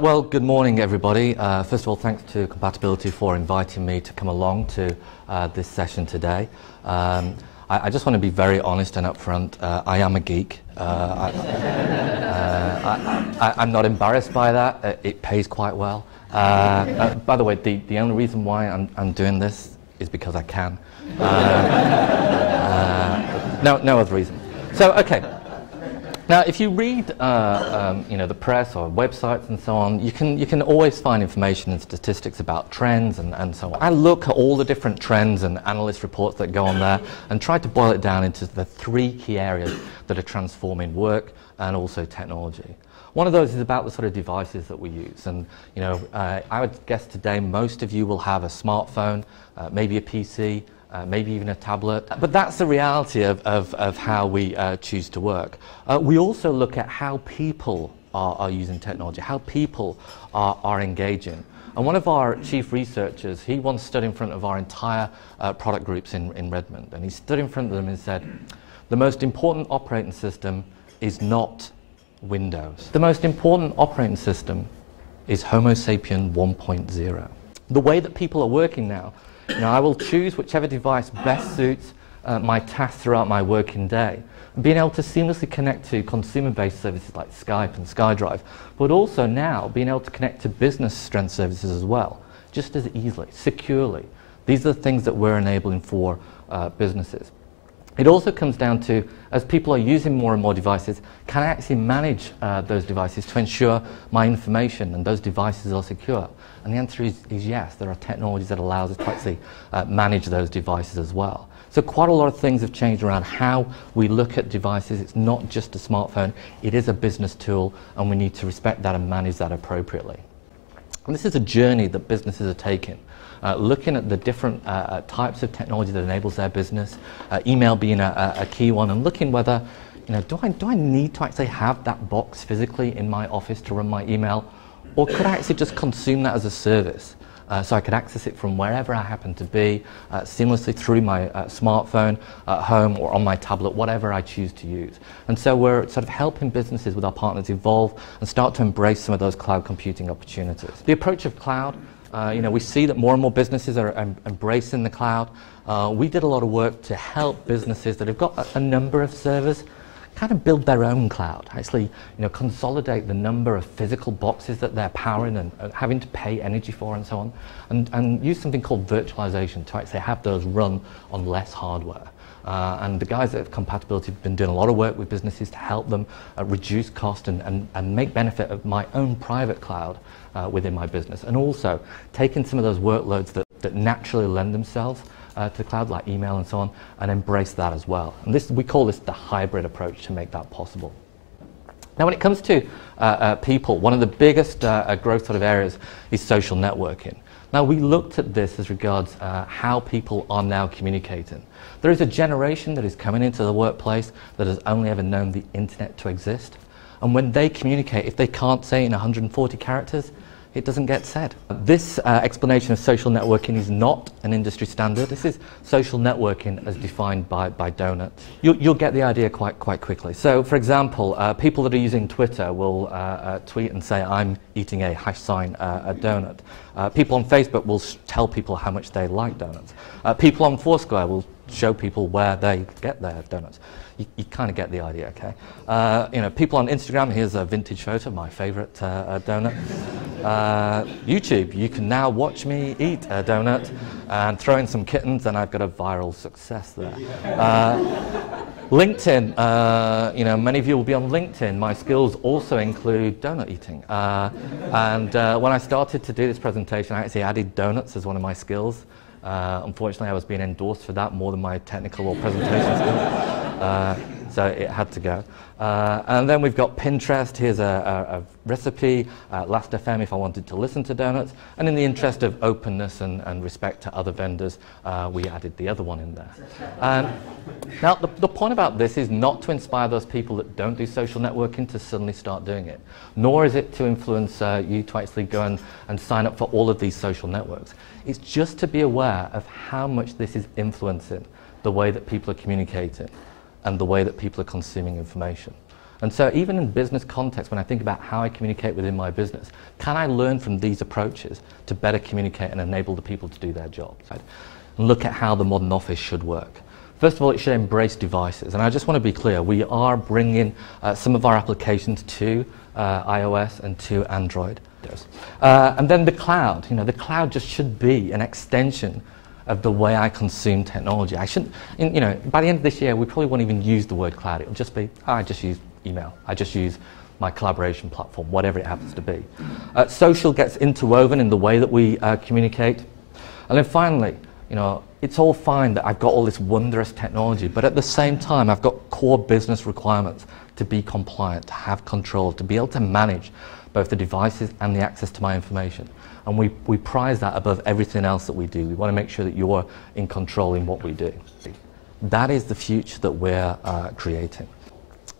Well, good morning, everybody. First of all, thanks to Compatibility for inviting me to come along to this session today. I just want to be very honest and upfront. I am a geek. I'm not embarrassed by that. It pays quite well. By the way, the only reason why I'm doing this is because I can. No other reason. So, okay. Now, if you read, the press or websites and so on, you can always find information and statistics about trends and so on. I look at all the different trends and analyst reports that go on there and try to boil it down into the three key areas that are transforming work and also technology. One of those is about the sort of devices that we use, and I would guess today most of you will have a smartphone, maybe a PC. Maybe even a tablet. But that's the reality of how we choose to work. We also look at how people are using technology, how people are engaging. And one of our chief researchers, he once stood in front of our entire product groups in Redmond, and he stood in front of them and said, the most important operating system is not Windows. The most important operating system is Homo sapien 1.0. The way that people are working now, I will choose whichever device best suits my tasks throughout my working day. And being able to seamlessly connect to consumer-based services like Skype and SkyDrive, but also now being able to connect to business strength services as well, just as easily, securely. These are the things that we're enabling for businesses. It also comes down to, as people are using more and more devices, can I actually manage those devices to ensure my information and those devices are secure? And the answer is yes. There are technologies that allows us to actually manage those devices as well. So quite a lot of things have changed around how we look at devices. It's not just a smartphone. It is a business tool, and we need to respect that and manage that appropriately. And this is a journey that businesses are taking. Looking at the different types of technology that enables their business, email being a key one, and looking whether, do I need to actually have that box physically in my office to run my email, or could I actually just consume that as a service? So I could access it from wherever I happen to be, seamlessly through my smartphone, at home, or on my tablet, whatever I choose to use. And so we're sort of helping businesses with our partners evolve and start to embrace some of those cloud computing opportunities. The approach of cloud, we see that more and more businesses are embracing the cloud. We did a lot of work to help businesses that have got a number of servers kind of build their own cloud, actually consolidate the number of physical boxes that they're powering and having to pay energy for and so on, and use something called virtualization to actually have those run on less hardware. And the guys at Compatibility have been doing a lot of work with businesses to help them reduce cost and make benefit of my own private cloud within my business, and also taking some of those workloads that naturally lend themselves to cloud, like email and so on, and embrace that as well. And we call this the hybrid approach to make that possible. Now, when it comes to people, one of the biggest growth sort of areas is social networking. Now, we looked at this as regards how people are now communicating. There is a generation that is coming into the workplace that has only ever known the internet to exist. And when they communicate, if they can't say it in 140 characters, it doesn't get said. This explanation of social networking is not an industry standard. This is social networking as defined by Donuts. You'll get the idea quite quickly. So, for example, people that are using Twitter will tweet and say, I'm eating a # a donut. People on Facebook will tell people how much they like donuts. People on Foursquare will show people where they get their donuts. You kind of get the idea, okay? People on Instagram, here's a vintage photo, my favorite donut. YouTube, you can now watch me eat a donut and throw in some kittens, and I've got a viral success there. LinkedIn, many of you will be on LinkedIn. My skills also include donut eating. When I started to do this presentation, I actually added donuts as one of my skills. Unfortunately, I was being endorsed for that more than my technical or presentation skills. So it had to go. And then we've got Pinterest. Here's a recipe, Last.fm if I wanted to listen to donuts. And in the interest of openness and respect to other vendors, we added the other one in there. Now, the point about this is not to inspire those people that don't do social networking to suddenly start doing it, nor is it to influence you to actually go and sign up for all of these social networks. It's just to be aware of how much this is influencing the way that people are communicating and the way that people are consuming information. And so even in business context, when I think about how I communicate within my business, can I learn from these approaches to better communicate and enable the people to do their jobs? Right? And look at how the modern office should work. First of all, it should embrace devices. And I just want to be clear, we are bringing some of our applications to iOS and to Android. And then the cloud. The cloud just should be an extension of the way I consume technology. I shouldn't, by the end of this year, we probably won't even use the word cloud. It'll just be, I just use email. I just use my collaboration platform, whatever it happens to be. Social gets interwoven in the way that we communicate. And then finally, it's all fine that I've got all this wondrous technology, but at the same time, I've got core business requirements to be compliant, to have control, to be able to manage both the devices and the access to my information. And we prize that above everything else that we do. We want to make sure that you're in control in what we do. That is the future that we're creating.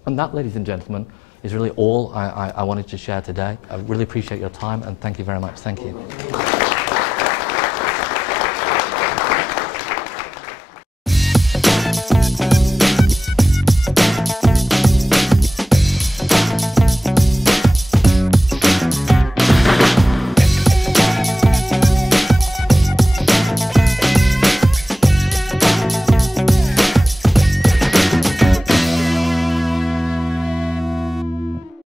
And that, ladies and gentlemen, is really all I wanted to share today. I really appreciate your time, and thank you very much. Thank you.